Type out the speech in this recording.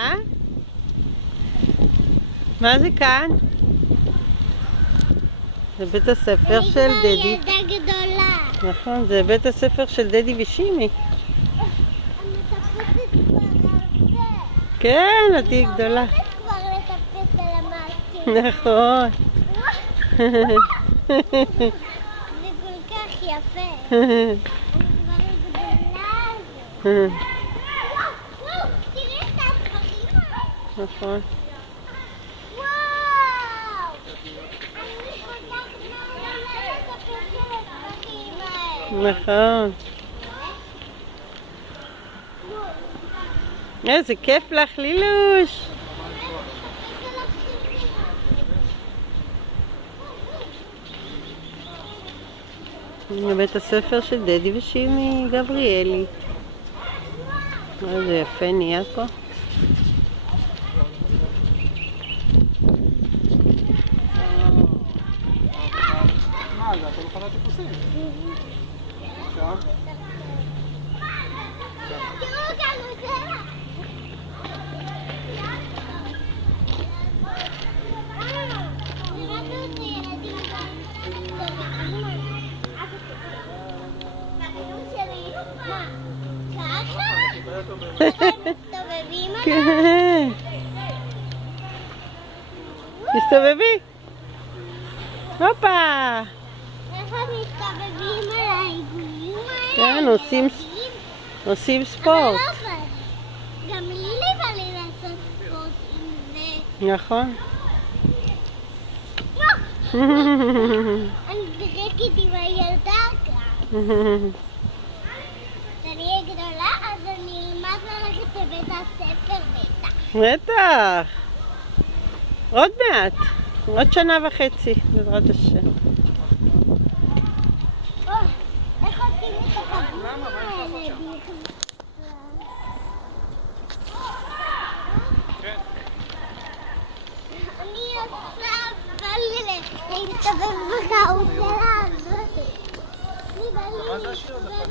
אה? מה זה כאן? זה בית הספר של דדי. אני כבר ילדה גדולה. נכון, זה בית הספר של דדי ושימי. המטפסת כבר הרבה. כן, את תהיי גדולה. אני כבר לטפס על המעקה. נכון. זה כל כך יפה. אני כבר גדולה על זה. וואו, תראי את הדברים האלה. נכון. וואו! אני כל כך מעלה לטפס על הדברים האלה. נכון. איזה כיף לך, לילוש. זה בית הספר של דדי ושימי גבריאלי. איזה יפה נהיה פה. מה זה? אתה מכונת טיפוסים. עכשיו? תראו כאן, מסתובבים עליי? כן. תסתובבי. הופה. איך הם מסתובבים על העיגולים כן, האלה? עושים אבל ספורט. גם לי בא לי לעשות ספורט עם זה. נכון. אני משחקת עם הילדה כאן. כשאני אהיה גדולה, אז אני אלמד ללכת לבית הספר בטח. בטח. עוד מעט. עוד שנה וחצי, בעזרת השם. איך עושים את הקווים האלה בכלל? אני עכשיו בא לי להסתובב בקרוסלה הזאת. אני בא לי להסתובב